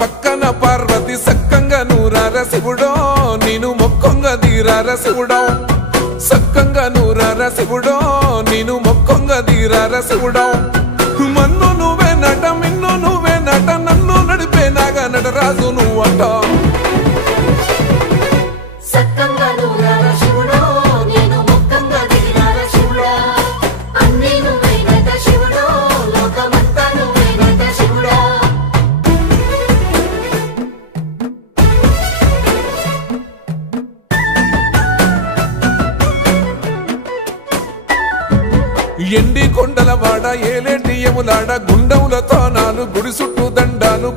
పక్కన పార్వతి సక్కంగా నూరార శివుడో నేను మొక్కంగా తీరార శివుడో సక్కంగా నూరార శివుడో నేను మొక్కంగా తీరార శివుడో మన్ను నువ్వే నట మిన్ను నువ్వే నట నన్ను నడిపే నాగా నటరాజు నువ్వంట సక్కంగా నూరార శివుడో నేను మొక్కంగా తీరార శివుడా అన్నీ నువ్వే నట శివుడో లోకమంతా నువ్వే నట శివుడా ఎండి కొండల వాడ ఏలేటి యములాడ గుండములతో నాలు గుడి చుట్టూ దండాలు